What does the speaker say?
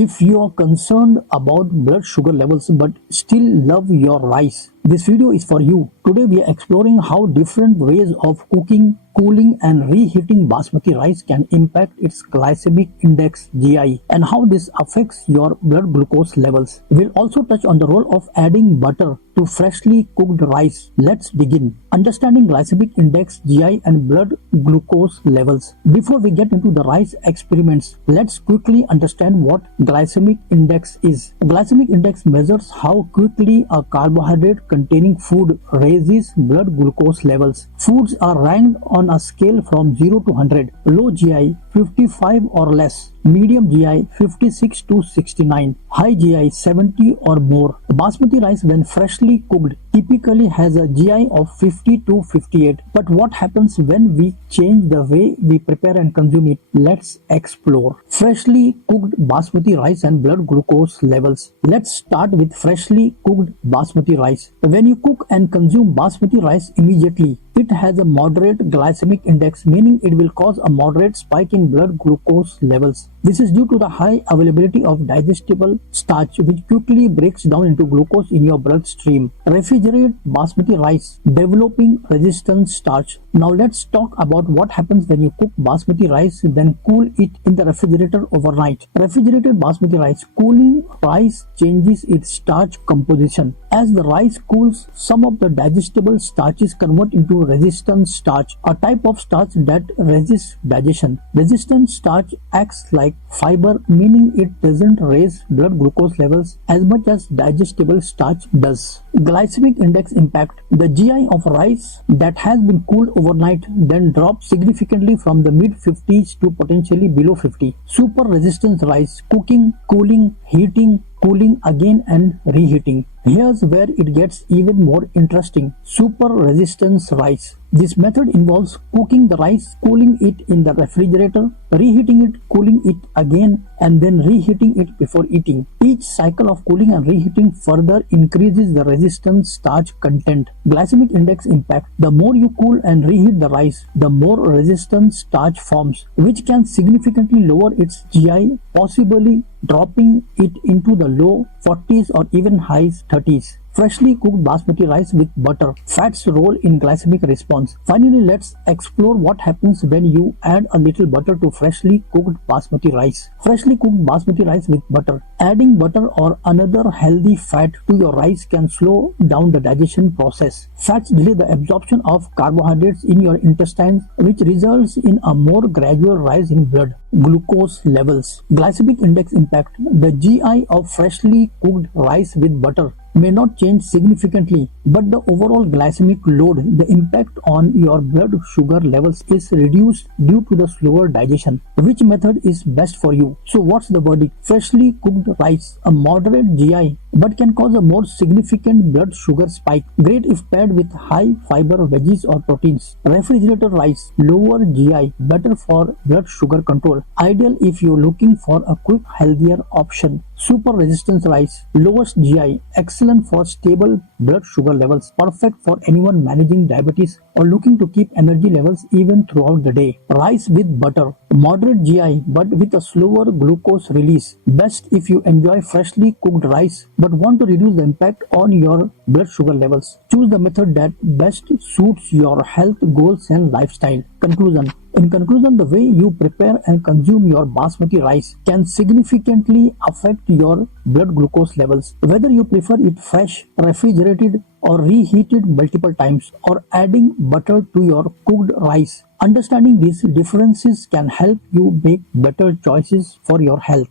If you are concerned about blood sugar levels but still love your rice, this video is for you. Today we are exploring how different ways of cooking, cooling and reheating basmati rice can impact its glycemic index (GI) and how this affects your blood glucose levels. We'll also touch on the role of adding butter to freshly cooked rice. Let's begin. Understanding glycemic index (GI) and blood glucose levels. Before we get into the rice experiments, let's quickly understand what glycemic index is. Glycemic index measures how quickly a carbohydrate containing food raises blood glucose levels. Foods are ranked on a scale from 0 to 100. Low GI 55 or less. Medium GI 56 to 69. High GI 70 or more. Basmati rice when freshly cooked typically has a GI of 50 to 58. But what happens when we change the way we prepare and consume it? Let's explore. Freshly cooked basmati rice and blood glucose levels. Let's start with freshly cooked basmati rice. When you cook and consume basmati rice immediately, it has a moderate glycemic index, meaning it will cause a moderate spike in blood glucose levels. This is due to the high availability of digestible starch, which quickly breaks down into glucose in your bloodstream. Refrigerate basmati rice, developing resistant starch. Now let's talk about what happens when you cook basmati rice, then cool it in the refrigerator overnight. Refrigerated basmati rice. Cooling rice changes its starch composition. As the rice cools, some of the digestible starches convert into resistant starch, a type of starch that resists digestion. Resistant starch acts like fiber, meaning it doesn't raise blood glucose levels as much as digestible starch does. Glycemic index impact. The GI of rice that has been cooled overnight then drops significantly from the mid-50s to potentially below 50. Super resistant rice. Cooking, cooling, heating, cooling again and reheating. Here's where it gets even more interesting. Super resistance rice. This method involves cooking the rice, cooling it in the refrigerator, reheating it, cooling it again, and then reheating it before eating. Each cycle of cooling and reheating further increases the resistant starch content. Glycemic index impact. The more you cool and reheat the rice, the more resistant starch forms, which can significantly lower its GI, possibly dropping it into the low 40s or even high 30s. Freshly cooked basmati rice with butter. Fat's role in glycemic response. Finally, let's explore what happens when you add a little butter to freshly cooked basmati rice. Freshly cooked basmati rice with butter. Adding butter or another healthy fat to your rice can slow down the digestion process. Fats delay the absorption of carbohydrates in your intestines, which results in a more gradual rise in blood glucose levels. Glycemic index impact. The GI of freshly cooked rice with butter may not change significantly, but the overall glycemic load, the impact on your blood sugar levels, is reduced due to the slower digestion. Which method is best for you? So what's the verdict? Freshly cooked rice, a moderate GI, but can cause a more significant blood sugar spike. Great if paired with high fiber veggies or proteins. Refrigerated rice, lower GI, better for blood sugar control. Ideal if you're looking for a quick, healthier option. Super resistance rice, lowest GI, excellent for stable blood sugar levels, perfect for anyone managing diabetes or looking to keep energy levels even throughout the day. Rice with butter, moderate GI but with a slower glucose release, best if you enjoy freshly cooked rice but want to reduce the impact on your blood sugar levels. Choose the method that best suits your health goals and lifestyle. Conclusion. In conclusion, the way you prepare and consume your basmati rice can significantly affect your blood glucose levels. Whether you prefer it fresh, refrigerated, or reheated multiple times, or adding butter to your cooked rice, understanding these differences can help you make better choices for your health.